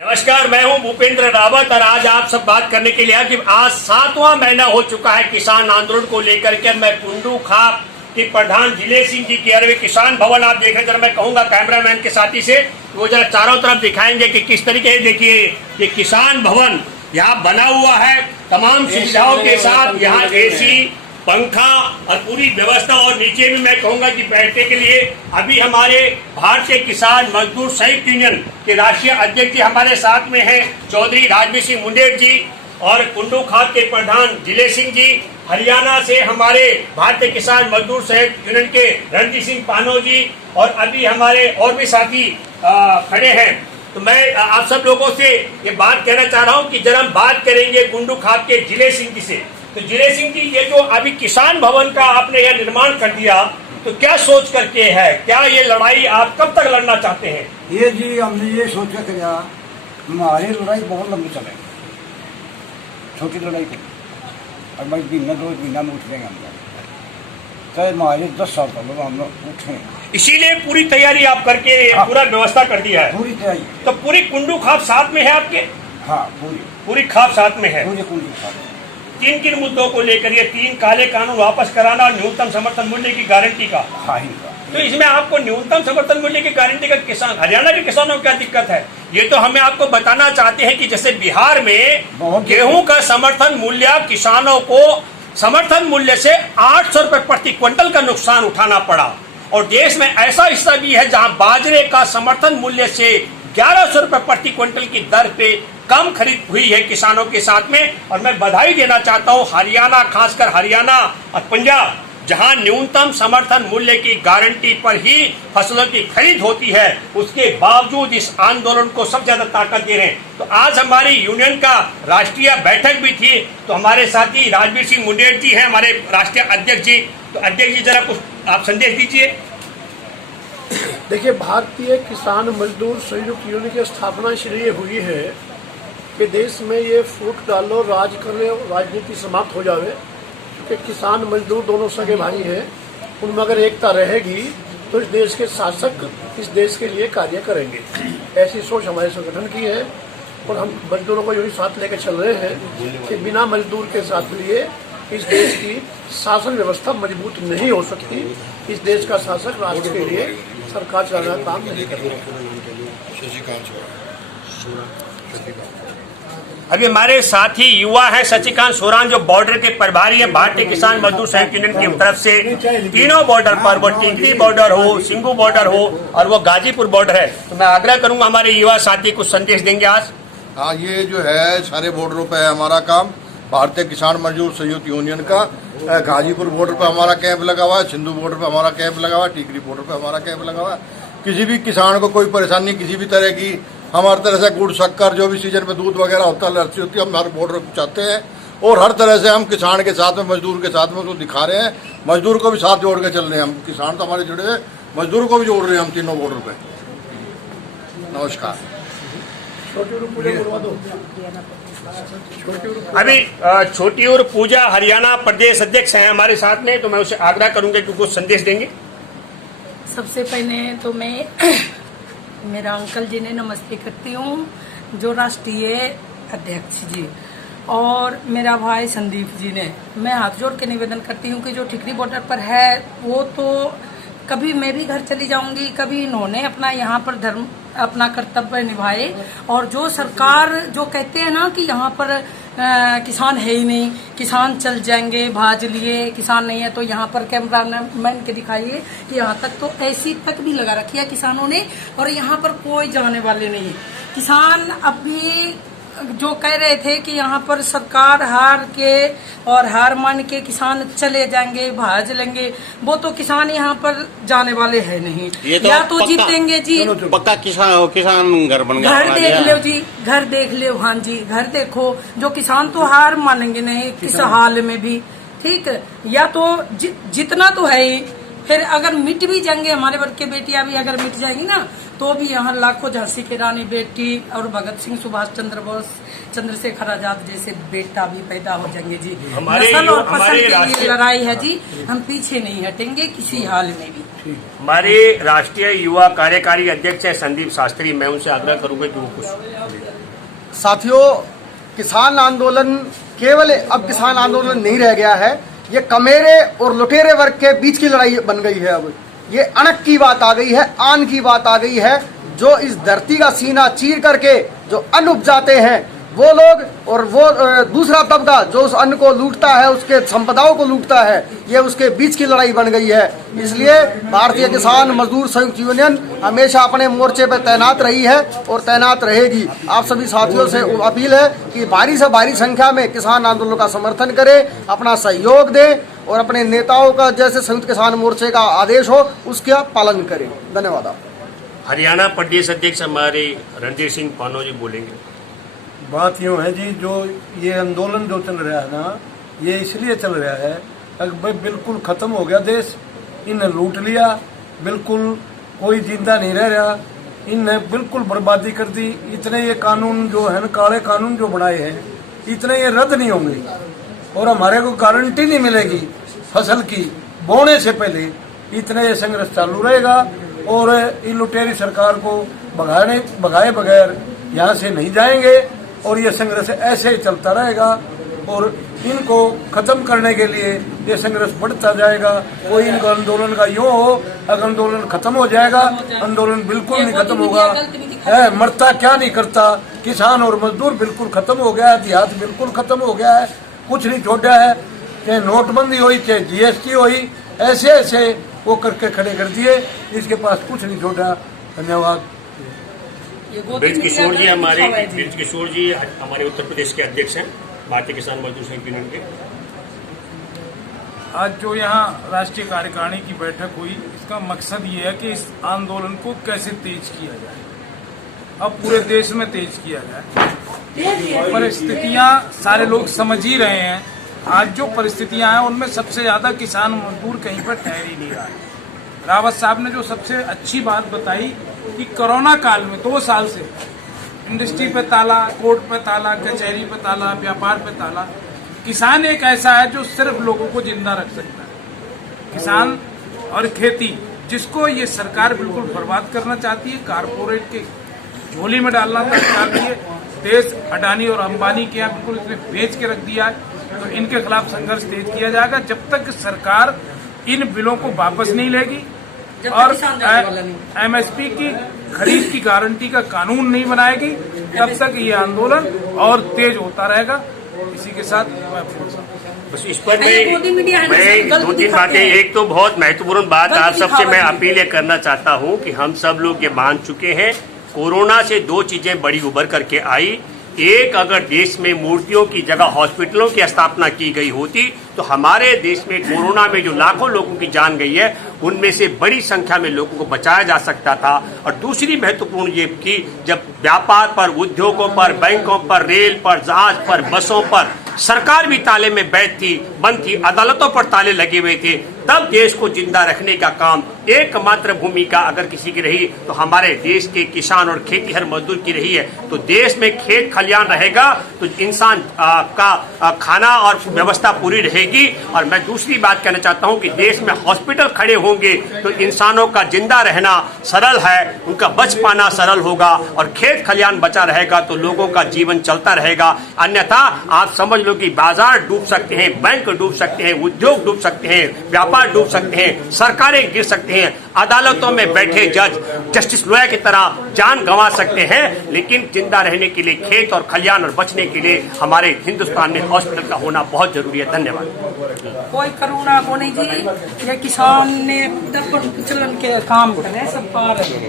नमस्कार, मैं हूं भूपेंद्र रावत और आज आप सब बात करने के लिए आया कि आज 7वां महीना हो चुका है किसान आंदोलन को लेकर के। मैं कुंडू खाप के प्रधान जिले सिंह जी के अरवे किसान भवन आप देख रहे हैं। जरा मैं कहूंगा कैमरामैन के साथी से वो जरा चारों तरफ दिखाएंगे कि किस तरीके से देखिए ये किसान भवन यहाँ बना हुआ है तमाम सुविधाओं के साथ। यहाँ एसी, पंखा और पूरी व्यवस्था और नीचे भी मैं कहूंगा कि बैठने के लिए अभी हमारे भारतीय किसान मजदूर संयुक्त यूनियन के राष्ट्रीय अध्यक्ष जी हमारे साथ में हैं, चौधरी राजवीर सिंह मुंडेर जी, और कुंडू खाप के प्रधान जिले सिंह जी, हरियाणा से हमारे भारतीय किसान मजदूर संयुक्त यूनियन के रणजीत सिंह पानो जी, और अभी हमारे और भी साथी खड़े हैं। तो मैं आप सब लोगों से ये बात कहना चाह रहा हूँ कि जरा हम बात करेंगे कुंडू खाप के जिले सिंह जी से। तो जिले सिंह जी, ये जो अभी किसान भवन का आपने यह निर्माण कर दिया, तो क्या सोच करके है, क्या ये लड़ाई आप कब तक लड़ना चाहते हैं? ये जी हमने ये सोच कर किया, हमारी लड़ाई बहुत लंबी चलेगी, छोटी लड़ाई को और भाई महीना 2 महीना में उठ लेंगे हम लोग, चाहे हमारे 10 साल तक हम लोग उठें। इसीलिए पूरी तैयारी आप करके पूरा व्यवस्था कर दिया है। पूरी तैयारी। तो पूरी कुंडू खाप साथ में है आपके? हाँ, पूरी खाप साथ में है। पूरी कुंडू खाप। किन मुद्दों को लेकर ये 3 काले कानून वापस कराना और न्यूनतम समर्थन मूल्य की गारंटी का? हाँ, तो इसमें आपको न्यूनतम समर्थन मूल्य की गारंटी का किसान हरियाणा के किसानों को क्या दिक्कत है? ये तो हमें आपको बताना चाहते हैं कि जैसे बिहार में गेहूं का समर्थन मूल्य किसानों को समर्थन मूल्य से 800 रुपए प्रति क्विंटल का नुकसान उठाना पड़ा, और देश में ऐसा हिस्सा भी है जहां बाजरे का समर्थन मूल्य से 1100 रुपए प्रति क्विंटल की दर पे कम खरीद हुई है किसानों के साथ में। और मैं बधाई देना चाहता हूं हरियाणा, खासकर हरियाणा और पंजाब, जहां न्यूनतम समर्थन मूल्य की गारंटी पर ही फसलों की खरीद होती है, उसके बावजूद इस आंदोलन को सबसे ज्यादा ताकत दे रहे हैं। तो आज हमारी यूनियन का राष्ट्रीय बैठक भी थी, तो हमारे साथी राजवीर सिंह मुंडेर जी हैं, हमारे राष्ट्रीय अध्यक्ष जी। तो अध्यक्ष जी, जरा कुछ आप संदेश दीजिए। देखिए, भारतीय किसान मजदूर संयुक्त यूनियन की स्थापना इसलिए हुई है कि देश में ये फूट डालो, राज करे, राजनीति समाप्त हो जावे। कि किसान मजदूर दोनों सगे भाई हैं, उनमें अगर एकता रहेगी तो इस देश के शासक इस देश के लिए कार्य करेंगे। ऐसी सोच हमारे संगठन की है, और हम मजदूरों को यही साथ लेकर चल रहे हैं कि बिना मजदूर के साथ लिए इस देश की शासन व्यवस्था मजबूत नहीं हो सकती। इस देश का शासक राष्ट्र के लिए सरकार चलाना काम नहीं करेगी। अभी हमारे साथी युवा हैं शशिकांत सोरान, जो बॉर्डर के प्रभारी हैं भारतीय किसान मजदूर संयुक्त यूनियन की तरफ से। तीनों बॉर्डर पर, वो टिंकरी बॉर्डर हो, सिंगू बॉर्डर हो और वो गाजीपुर बॉर्डर है। तो मैं आग्रह करूंगा हमारे युवा साथी कुछ संदेश देंगे आज। हाँ, ये जो है सारे बॉर्डरों पे है हमारा काम, भारतीय किसान मजदूर संयुक्त यूनियन का। गाजीपुर बॉर्डर पे हमारा कैंप लगा हुआ है, सिंधु बॉर्डर पे हमारा कैंप लगा हुआ है, टिकरी बॉर्डर पे हमारा कैंप लगा हुआ है। किसी भी किसान को कोई परेशानी किसी भी तरह की, हमारी तरह से गुड़, शक्कर, जो भी सीजन में दूध वगैरह होता है, लस्सी होती है, हम हर बॉर्डर को चाहते हैं। और हर तरह से हम किसान के साथ में, मजदूर के साथ में उसको दिखा रहे हैं। मजदूर को भी साथ जोड़ के चल रहे हैं हम, किसान तो हमारे जुड़े हुए, मजदूर को भी जोड़ रहे हैं हम तीनों बॉर्डर पे। नमस्कार। अभी छोटी और पूजा हरियाणा प्रदेश अध्यक्ष हैं हमारे साथ में, तो मैं उसे आग्रह करूंगा कि कुछ संदेश देंगे। सबसे पहले तो मैं मेरा अंकल जी ने नमस्ते करती हूँ, जो राष्ट्रीय अध्यक्ष जी, और मेरा भाई संदीप जी ने मैं हाथ जोड़ के निवेदन करती हूँ कि जो टिकरी बॉर्डर पर है वो तो कभी मैं भी घर चली जाऊंगी, कभी इन्होंने अपना यहाँ पर धर्म अपना कर्तव्य निभाए। और जो सरकार जो कहते हैं ना कि यहाँ पर किसान है ही नहीं, किसान चल जाएंगे भाज लिए, किसान नहीं है, तो यहाँ पर कैमरामैन के दिखाइए कि यहाँ तक तो ऐसी तक भी लगा रखी है किसानों ने, और यहाँ पर कोई जाने वाले नहीं। किसान अभी जो कह रहे थे कि यहाँ पर सरकार हार के और हार मान के किसान चले जाएंगे, भाज लेंगे, वो तो किसान यहाँ पर जाने वाले हैं नहीं। ये तो या तो जीतेंगे जी, पक्का किसान घर बन गया। घर देख लो जी, घर देख लो। हाँ जी, घर देखो, जो किसान तो हार मानेंगे नहीं किस हाल में भी, ठीक। या तो जितना तो है ही, फिर अगर मिट भी जाएंगे, हमारे वर्ग के बेटियां भी अगर मिट जाएंगी ना, तो भी यहाँ लाखों झांसी की रानी बेटी और भगत सिंह, सुभाष चंद्र बोस, चंद्रशेखर आजाद जैसे बेटा भी पैदा हो जाएंगे जी। नस्ल और फसल के लिए लड़ाई है जी, हम पीछे नहीं हटेंगे किसी हाल में भी। हमारे राष्ट्रीय युवा कार्यकारी अध्यक्ष है संदीप शास्त्री, मैं उनसे आग्रह करूंगा कि वो कुछ। साथियों, किसान आंदोलन केवल अब किसान आंदोलन नहीं रह गया है, ये कमेरे और लुटेरे वर्ग के बीच की लड़ाई बन गई है। अब ये अणक की बात आ गई है, आन की बात आ गई है। जो इस धरती का सीना चीर करके जो अन्न उपजाते हैं वो लोग, और वो दूसरा तबका जो उस अन्न को लूटता है, उसके संपदाओं को लूटता है, ये उसके बीच की लड़ाई बन गई है। इसलिए भारतीय किसान मजदूर संयुक्त यूनियन हमेशा अपने मोर्चे पर तैनात रही है और तैनात रहेगी। आप सभी साथियों से अपील है कि भारी से भारी संख्या में किसान आंदोलन का समर्थन करें, अपना सहयोग दें और अपने नेताओं का जैसे संयुक्त किसान मोर्चे का आदेश हो उसका पालन करें। धन्यवाद। हरियाणा प्रदेश अध्यक्ष हमारे रणजीत सिंह पानो जी बोलेंगे। बात यूँ है जी, जो ये आंदोलन जो चल रहा है ना, ये इसलिए चल रहा है कि भाई बिल्कुल खत्म हो गया देश, इन्हें लूट लिया, बिल्कुल कोई जिंदा नहीं रह रहा, इन्हें बिल्कुल बर्बादी कर दी। इतने ये कानून जो है ना, काले कानून जो बनाए हैं, इतने ये रद्द नहीं होंगे और हमारे को गारंटी नहीं मिलेगी फसल की बोने से पहले। इतने ये संघर्ष चालू रहेगा और इन लुटेरी सरकार को भगाए बगैर यहाँ से नहीं जाएंगे और ये संघर्ष ऐसे ही चलता रहेगा और इनको खत्म करने के लिए ये संघर्ष बढ़ता जाएगा। कोई इनका आंदोलन का यूँ हो, अगर आंदोलन खत्म हो जाएगा, आंदोलन बिल्कुल नहीं खत्म होगा। है मरता क्या नहीं करता, किसान और मजदूर बिल्कुल खत्म हो गया है, देहात बिल्कुल खत्म हो गया है, कुछ नहीं छोड़ा है। चाहे नोटबंदी हुई, चाहे GST हुई, ऐसे ऐसे वो करके खड़े कर दिए, इसके पास कुछ नहीं छोड़ा। धन्यवाद। ब्रज किशोर जी हमारे उत्तर प्रदेश के अध्यक्ष हैं भारतीय किसान मजदूर संघ यूनियन के। आज जो यहाँ राष्ट्रीय कार्यकारिणी की बैठक हुई, इसका मकसद ये है कि इस आंदोलन को कैसे तेज किया जाए, अब पूरे देश में तेज किया जाए। परिस्थितियाँ सारे लोग समझ ही रहे हैं। आज जो परिस्थितियाँ हैं उनमें सबसे ज्यादा किसान मजदूर कहीं पर ठहर ही नहीं रहा है। रावत साहब ने जो सबसे अच्छी बात बताई कि कोरोना काल में 2 साल से इंडस्ट्री पे ताला, कोर्ट पे ताला, कचहरी पे ताला, व्यापार पे ताला। किसान एक ऐसा है जो सिर्फ लोगों को जिंदा रख सकता है। किसान और खेती, जिसको ये सरकार बिल्कुल बर्बाद करना चाहती है, कारपोरेट के झोली में डालना चाहती है। देश अडानी और अंबानी के यहाँ बिल्कुल इसने बेच के रख दिया है, तो इनके खिलाफ संघर्ष तेज किया जाएगा जब तक सरकार इन बिलों को वापस नहीं लेगी और MSP की खरीद की गारंटी का कानून नहीं बनाएगी, तब तक ये आंदोलन और तेज होता रहेगा। इसी के साथ बस इस पर मैं 2-3 बातें, एक तो बहुत महत्वपूर्ण बात आप सबसे मैं अपील करना चाहता हूं कि हम सब लोग ये मान चुके हैं, कोरोना से 2 चीजें बड़ी उभर करके आई। एक, अगर देश में मूर्तियों की जगह हॉस्पिटलों की स्थापना की गई होती तो हमारे देश में कोरोना में जो लाखों लोगों की जान गई है उनमें से बड़ी संख्या में लोगों को बचाया जा सकता था। और दूसरी महत्वपूर्ण ये कि जब व्यापार पर, उद्योगों पर, बैंकों पर, रेल पर, जहाज पर, बसों पर सरकार भी ताले में बंद थी, अदालतों पर ताले लगे हुए थे, तब देश को जिंदा रखने का काम एकमात्र भूमिका अगर किसी की रही तो हमारे देश के किसान और खेतीहर मजदूर की रही है। तो देश में खेत खलियान रहेगा तो इंसान का खाना और व्यवस्था पूरी रहेगी। और मैं दूसरी बात कहना चाहता हूं कि देश में हॉस्पिटल खड़े होंगे तो इंसानों का जिंदा रहना सरल है, उनका बच पाना सरल होगा और खेत खलियान बचा रहेगा तो लोगों का जीवन चलता रहेगा। अन्यथा आप समझ लो कि बाजार डूब सकते हैं, बैंक डूब सकते हैं, उद्योग डूब सकते हैं, व्यापार डूब सकते हैं, सरकारें गिर सकते हैं, अदालतों में बैठे जज जस्टिस लोया की तरह जान गंवा सकते हैं। लेकिन जिंदा रहने के लिए खेत और खलियान और बचने के लिए हमारे हिंदुस्तान में हॉस्पिटल का होना बहुत जरूरी है। धन्यवाद। कोई करुणा को नहीं जी, ये किसान ने दर्पण कुचलन के काम करे सब पा रहे हैं।